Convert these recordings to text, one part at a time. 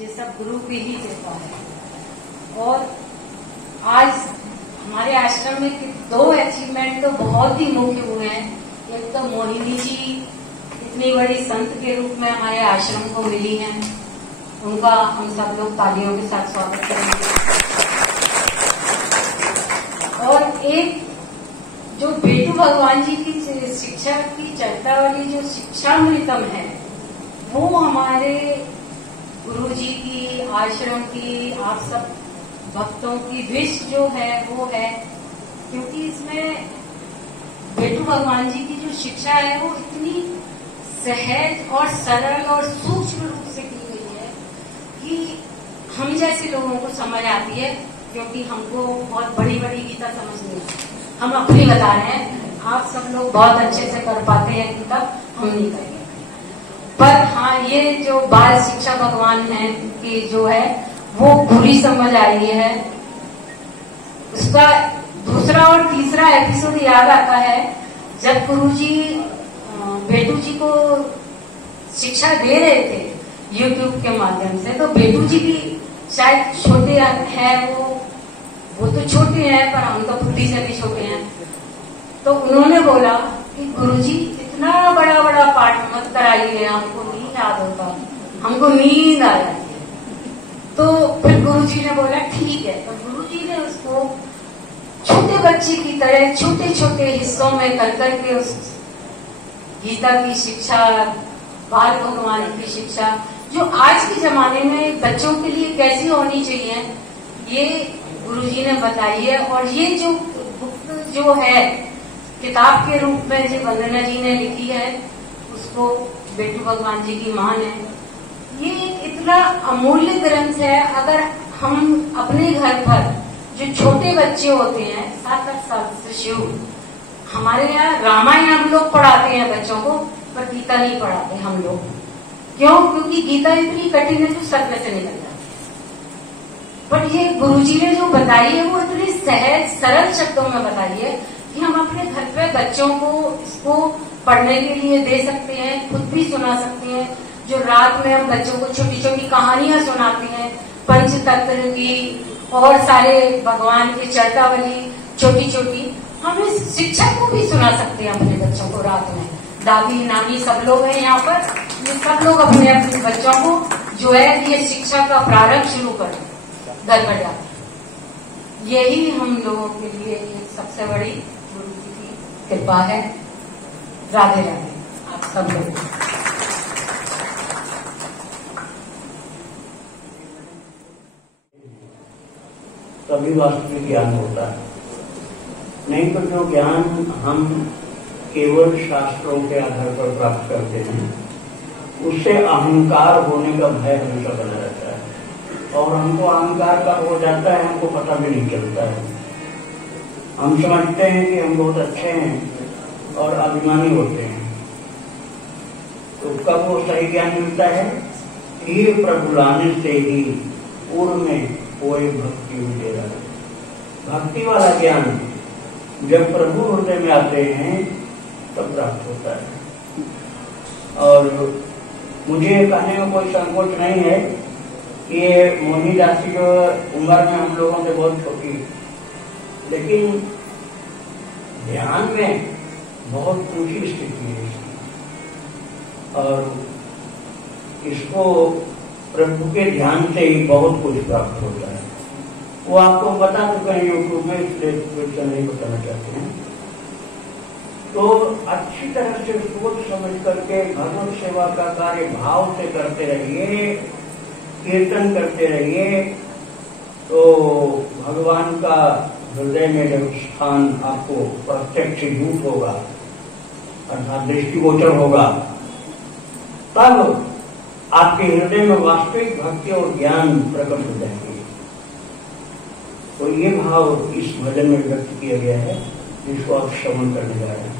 ये सब गुरु की ही कृपा है। और आज हमारे आश्रम में 2 अचीवमेंट तो बहुत ही मुख्य हुए हैं। एक तो मोहिनी जी इतनी बड़ी संत के रूप में हमारे आश्रम को मिली हैं, उनका हम सब लोग तालियों के साथ स्वागत करेंगे। और एक जो बेटू भगवान जी की शिक्षा की चर्चा वाली जो शिक्षामृतम है, वो हमारे गुरु जी की, आश्रम की, आप सब भक्तों की विश जो है वो है, क्योंकि इसमें बेटू भगवान जी की जो शिक्षा है वो इतनी सहज और सरल और सूक्ष्म रूप से की गई है कि हम जैसे लोगों को समझ आती है, क्योंकि हमको बहुत बड़ी बड़ी गीता समझ नहीं आती। हम अपनी बता रहे हैं, आप सब लोग बहुत अच्छे से कर पाते हैं गीता, हम नहीं करेंगे। पर हाँ, ये जो बाल शिक्षा भगवान है कि जो है वो पूरी समझ आई है। उसका दूसरा और तीसरा एपिसोड याद आता है जब गुरुजी बेटू जी को शिक्षा दे रहे थे YouTube के माध्यम से। तो बेटू जी भी शायद छोटे हैं, वो तो छोटे हैं, पर हम तो बुद्धि से भी छोटे हैं। तो उन्होंने बोला कि गुरुजी इतना बड़ा बड़ा पाठ मत कराइए, हमको नहीं याद होता, हमको नींद आ जाती है। तो फिर गुरुजी ने बोला ठीक है। तो गुरुजी ने उसको छोटे बच्चे की तरह छोटे छोटे हिस्सों में कर करके उस गीता की शिक्षा, बाल भगवान की शिक्षा जो आज के जमाने में बच्चों के लिए कैसी होनी चाहिए, ये गुरुजी ने बताई है। और ये जो बुक जो है किताब के रूप में जो वंदना जी ने लिखी है, उसको बेटू भगवान जी की मां ने, ये इतना अमूल्य ग्रंथ है। अगर हम अपने घर पर जो छोटे बच्चे होते हैं 7-8 साल से शुरू, हमारे यहाँ रामायण हम लोग पढ़ाते हैं बच्चों को, पर गीता नहीं पढ़ाते हम लोग। क्यों? क्योंकि गीता इतनी कठिन है जो सर में से निकल जाती है। पर ये गुरुजी ने जो बताई है वो इतनी सहज सरल शब्दों में बताई है कि हम अपने घर पे बच्चों को इसको पढ़ने के लिए दे सकते हैं, खुद भी सुना सकते हैं। जो रात में हम बच्चों को छोटी छोटी कहानियां सुनाते हैं, पंचतंत्र की और सारे भगवान की चर्चावली छोटी छोटी, हम इस शिक्षा को भी सुना सकते हैं अपने बच्चों को रात में। दादी नानी सब लोग हैं यहाँ पर, ये सब लोग अपने अपने बच्चों को जो है ये शिक्षा का प्रारंभ शुरू करें घर पर जाकर। यही हम लोगों के लिए एक सबसे बड़ी गुरु जी की कृपा है। राधे राधे आप सब लोग। तभी वास्तविक ज्ञान होता है, नहीं तो जो ज्ञान हम केवल शास्त्रों के आधार पर प्राप्त करते हैं, उससे अहंकार होने का भय हमेशा बना रहता है। और हमको अहंकार का हो जाता है, हमको पता भी नहीं चलता है। हम समझते हैं कि हम बहुत अच्छे हैं और अभिमानी होते हैं। तो कब वो सही ज्ञान मिलता है? ये प्रभु लाने से ही पूर्व में कोई भक्ति मिलेगा। भक्ति वाला ज्ञान जब प्रभु हृदय में आते हैं तब प्राप्त होता है। और मुझे कहने में कोई संकोच नहीं है कि ये मोहिनी दास की जो उम्र में हम लोगों से बहुत छोटी, लेकिन ध्यान में बहुत ऊंची स्थिति है इसकी। और इसको प्रभु के ध्यान से ही बहुत कुछ प्राप्त होता है। वो आपको बता चुके हैं यूट्यूब में, इसलिए कुछ नहीं बताना चाहते हैं। तो अच्छी तरह से सोच समझ करके भगवत सेवा का कार्य भाव से करते रहिए, कीर्तन करते रहिए, तो भगवान का हृदय में जब स्थान आपको प्रत्यक्ष भूत होगा, अर्थात दृष्टिगोचर होगा, तब आपके हृदय में वास्तविक भक्ति और ज्ञान प्रकट हो जाएंगे। तो ये भाव इस भजन में व्यक्त किया गया है, जिसको आप श्रवण करने जा रहे हैं।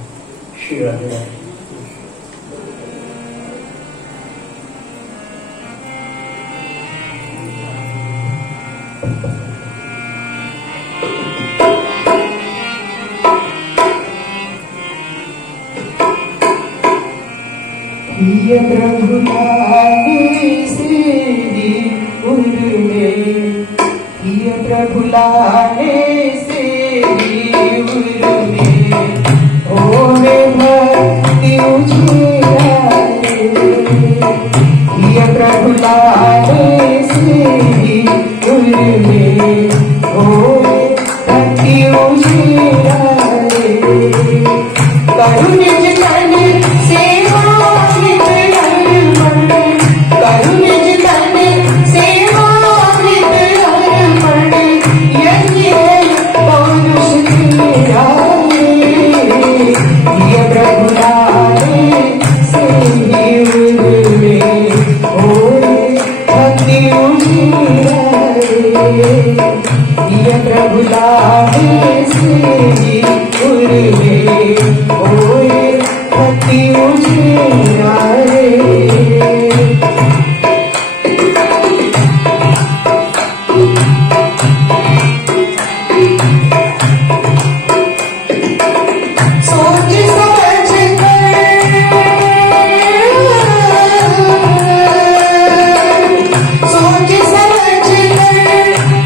श्री राधे राधे। प्रभु उर्वे ये प्रभु लाने से ही उर्वे होवे भक्ति उजियारे ये प्रभु लाने से ही उर्वे होवे भक्ति उजियारे करुणिज तन सेवा नित अर्पण करुणिज तन सेवा नित अर्पण यज्ञ पौरुष तेरा ये प्रभु लाने से ही उर्वे होए भक्ति उजियारे ये प्रभु लाने से ही उर्वे होए भक्ति उजियारे सोच समझ कर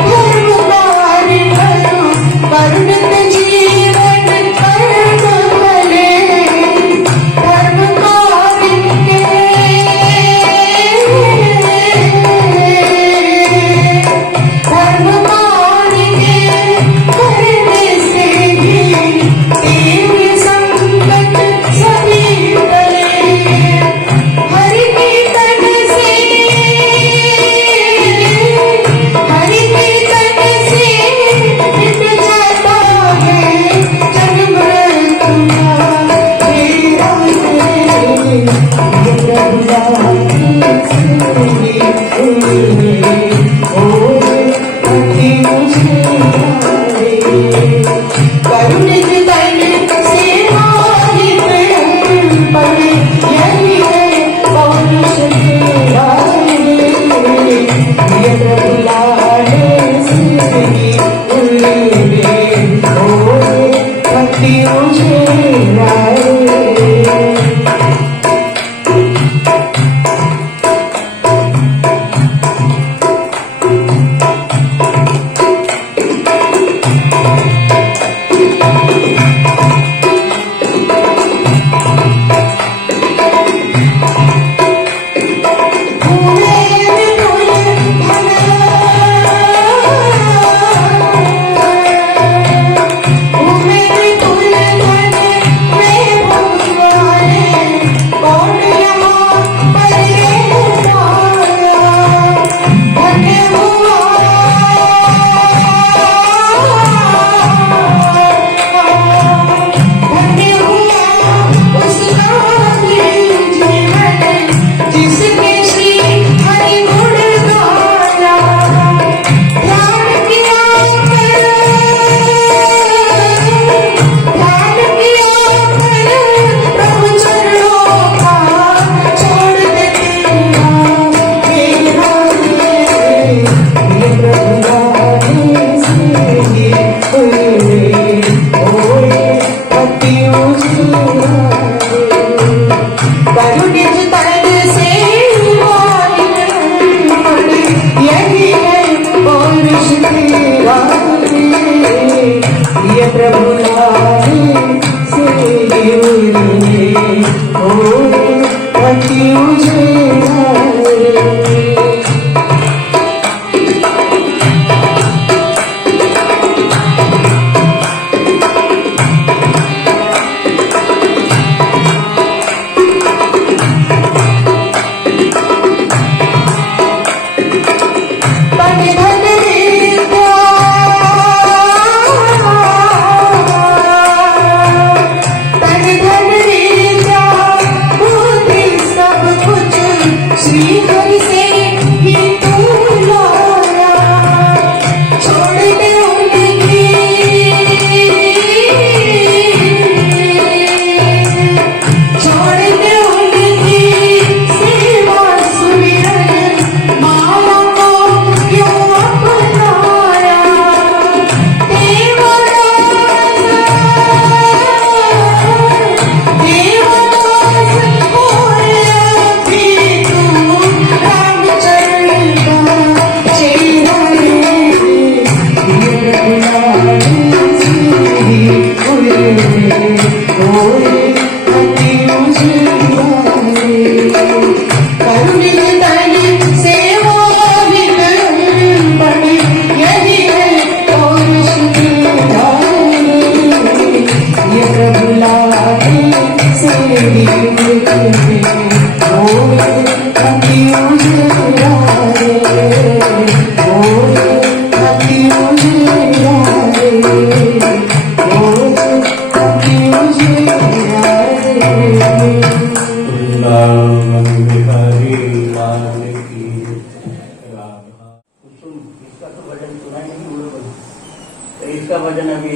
धर्म कार्य करो करुणित जीवन कर्म भले धर्म कार्य के धर्म कार्य के करने से ही तेरे संकट सभी टले हरि के तन से हरि के तन से मिट जाता है जन्म मृत्यु तेरा ये प्रभु लाने से उर्वे होए भक्ति उजियारे करुणित तन सेवा नित अर्पण यही है पौरुष तेरा ये प्रभु लाने से ही उर्वे होए भक्ति उजियारे करुणित तन सेवा यही है पौरुष तेरा ये प्रभु लाने से ही उर्वे होए भक्ति उजियारे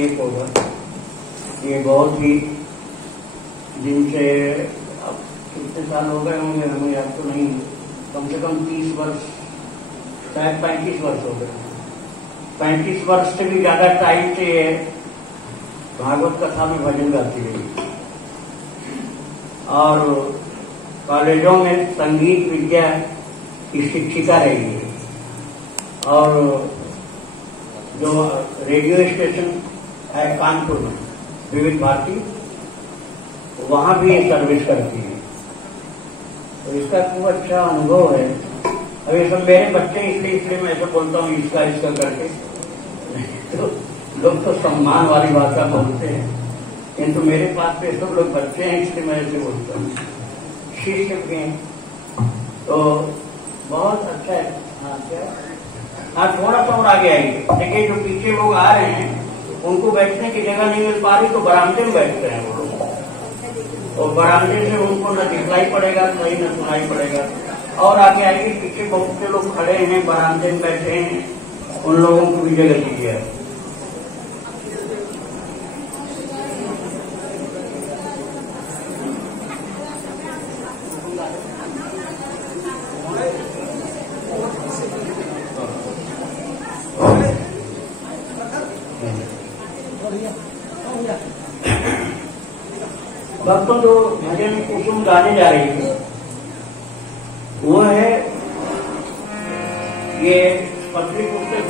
एक होगा। ये बहुत ही दिन से, अब कितने साल हो गए होंगे हमें याद तो नहीं, कम से कम 30 वर्ष, शायद 35 वर्ष हो गए। 35 वर्ष से भी ज्यादा टाइम से भागवत कथा में भजन गाती रही और कॉलेजों में संगीत विद्या की शिक्षिका रही है और जो रेडियो स्टेशन है कानपुर में विविध भारती, वहां भी ये सर्विस करती है। तो इसका खूब अच्छा अनुभव है। अब ये सब मेरे बच्चे, इसलिए मैं ऐसा बोलता हूँ इसका करके, तो लोग तो सम्मान वाली भाषा बोलते हैं, किंतु मेरे पास पे सब लोग बच्चे हैं, इसलिए मैं ऐसे बोलता हूँ। शिष्य भी हैं, तो बहुत अच्छा है। हाँ क्या? हाँ, थोड़ा सा और आगे आइए। देखिए, जो पीछे लोग आ रहे हैं उनको बैठने की जगह नहीं मिल पा रही, तो बरामदे में बैठते हैं वो लोग, और बरामदे से उनको न दिखलाई पड़ेगा, सही न सुनाई पड़ेगा। और आगे आइए, पीछे बहुत से लोग खड़े हैं, बरामदे में बैठे हैं, उन लोगों को भी जगह दीजिए। भक्तों, जो भजन कुसुम गाने जा रही है वो है ये पत्री पुस्तक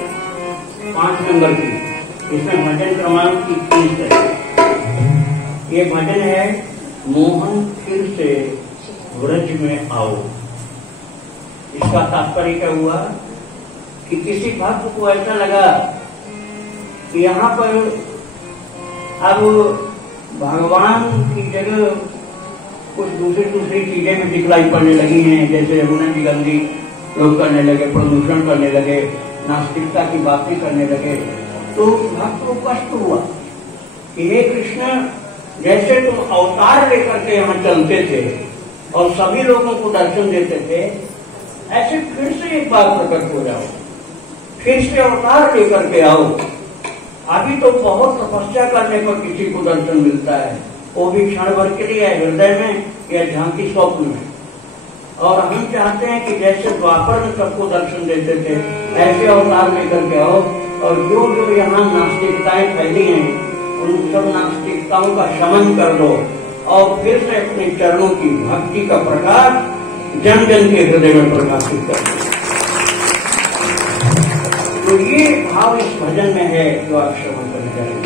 5 नंबर की, इसमें भजन क्रमांक 21 है। ये भजन है मोहन फिर से व्रज में आओ। इसका तात्पर्य क्या हुआ कि किसी भक्त को ऐसा लगा कि यहाँ पर अब भगवान की जगह कुछ दूसरी चीजें भी दिखलाई पड़ने लगी हैं, जैसे यमुना की गंदी लोग करने लगे, प्रदूषण करने लगे, नास्तिकता की बातें करने लगे। तो भक्त को कष्ट हुआ कि हे कृष्ण, जैसे तुम अवतार लेकर के यहाँ चलते थे और सभी लोगों को दर्शन देते थे, ऐसे फिर से एक बार प्रकट हो जाओ, फिर से अवतार लेकर के आओ। अभी तो बहुत तपस्या करने पर किसी को दर्शन मिलता है, वो भी क्षण भर के लिए, हृदय में या झांकी स्वप्न में। और हम चाहते हैं कि जैसे द्वापर में सबको दर्शन देते थे, ऐसे अवतार लेकर के आओ और जो जो यहाँ नास्तिकताएं फैली हैं उन सब नास्तिकताओं का शमन कर दो और फिर से अपने चरणों की भक्ति का प्रकाश जन जन के हृदय में प्रकाशित कर दो। तो ये भाव इस भजन में है जो आप श्रवण करने जा रहे हैं।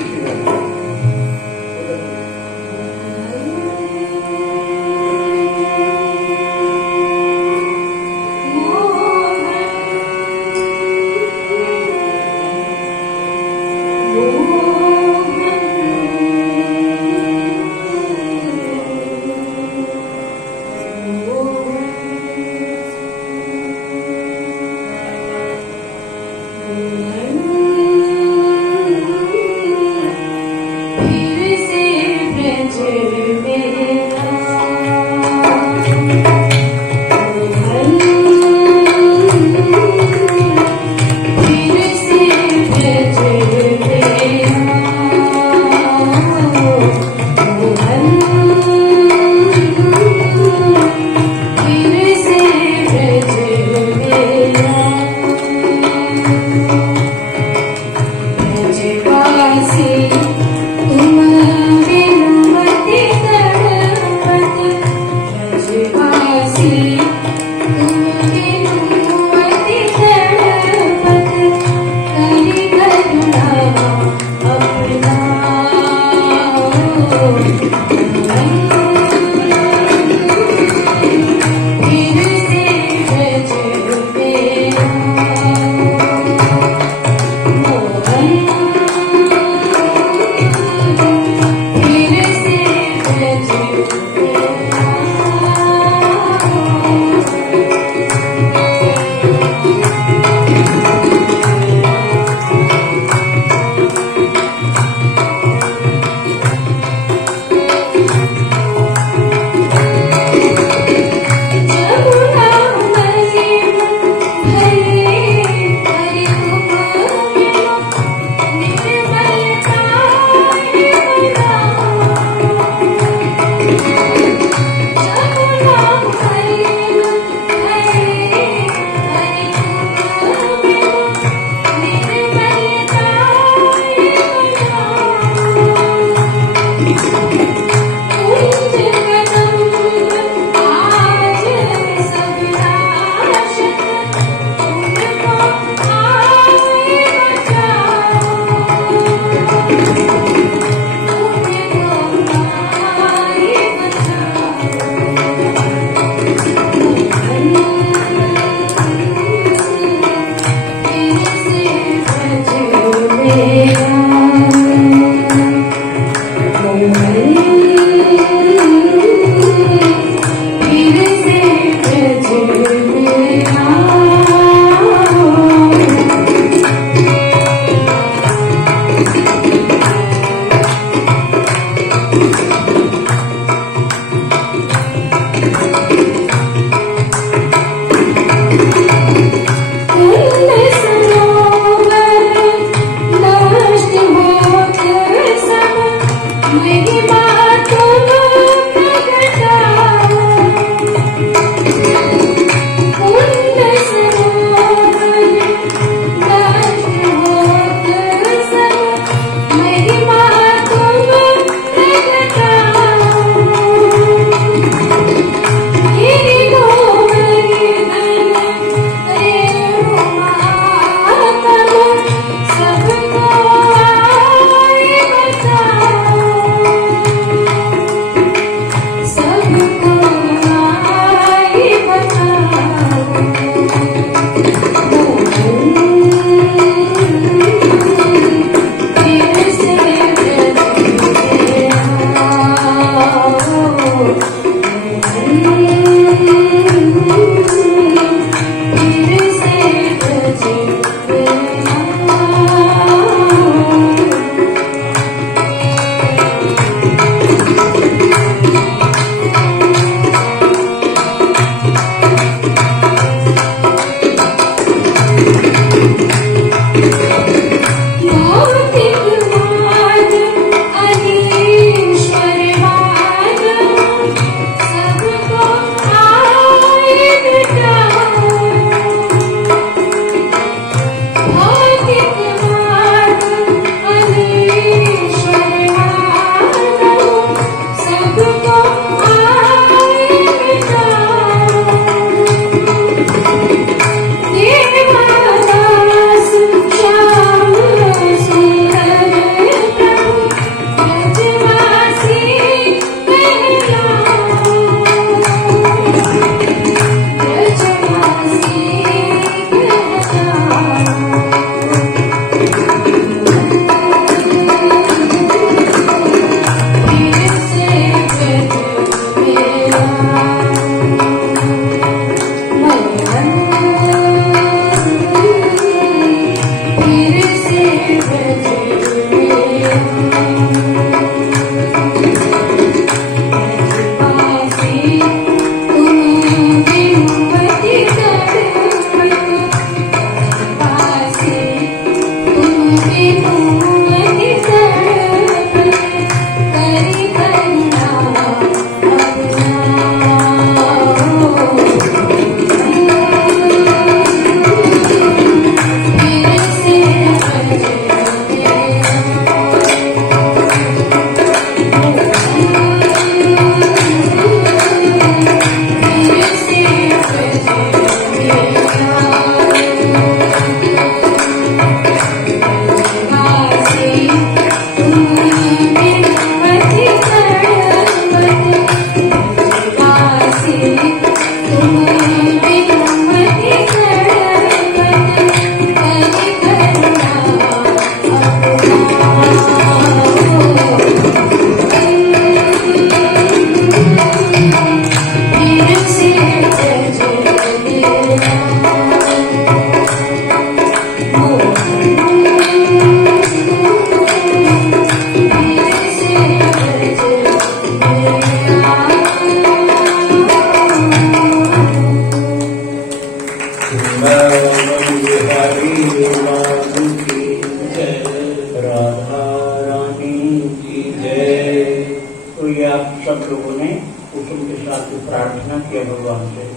सब लोगों ने कुसुम के साथ प्रार्थना किया भगवान से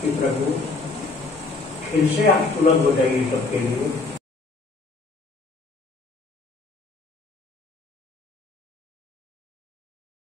कि प्रभु फिर से आप सुलभ हो जाइए सबके लिए।